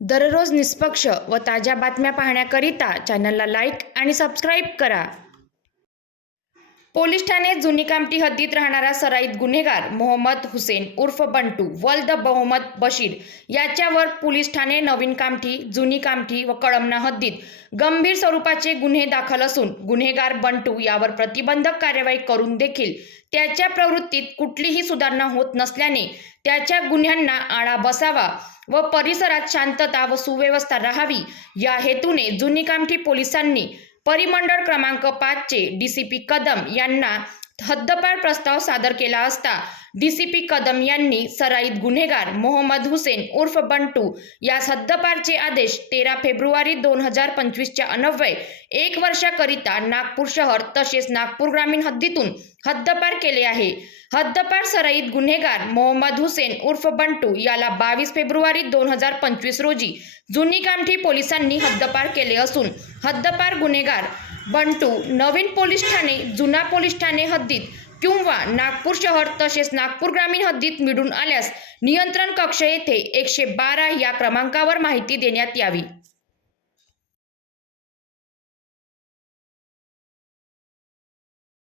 दररोज निष्पक्ष व ताज्या बातम्या पाहण्याकरिता चॅनलला लाईक आणि सबस्क्राईब करा. पोलीस ठाणे जुनी कामठी हद्दीत राहणारा सराईत गुन्हेगार मोहम्मद हुसेन उर्फ बंटू वल्द मोहम्मद बशीर याच्यावर पोलीस ठाणे नवीन कामठी जुनी कामठी व कळमना हद्दीत गंभीर स्वरूपाचे गुन्हे दाखल असून गुन्हेगार बंटू यावर प्रतिबंधक कार्यवाही करून देखील त्याच्या प्रवृत्तीत कुठलीही सुधारणा होत नसल्याने त्याच्या गुन्ह्यांना आळा बसावा व परिसरात शांतता व सुव्यवस्था राहावी या हेतूने जुनी कामठी पोलिसांनी परिमंडळ क्रमांक पाचचे डी सी पी कदम यांना हद्दपार प्रस्ताव सादर केला असता. डी सी पी कदम यांनी सराईत गुन्हेगार मोहम्मद हुसेन उर्फ बंटू यास हद्दपारचे आदेश तेरा फेब्रुवारी दोन हजार पंचवीसच्या अन्वये एक वर्षाकरिता नागपूर शहर तसेच नागपूर ग्रामीण हद्दीतून हद्दपार केले आहे. हद्दपार सराईत गुन्हेगार मोहम्मद हुसेन उर्फ बंटू याला बावीस फेब्रुवारी दोन हजार पंचवीस रोजी जुनी कामठी पोलिसांनी हद्दपार केले असून हद्दपार गुन्हेगार बंटू नवीन पोलीस ठाणे जुना पोलीस ठाणे हद्दीत किंवा नागपूर शहर तसेच नागपूर ग्रामीण हद्दीत मिळून आल्यास नियंत्रण कक्ष येथे एकशे बारा या क्रमांकावर माहिती देण्यात यावी.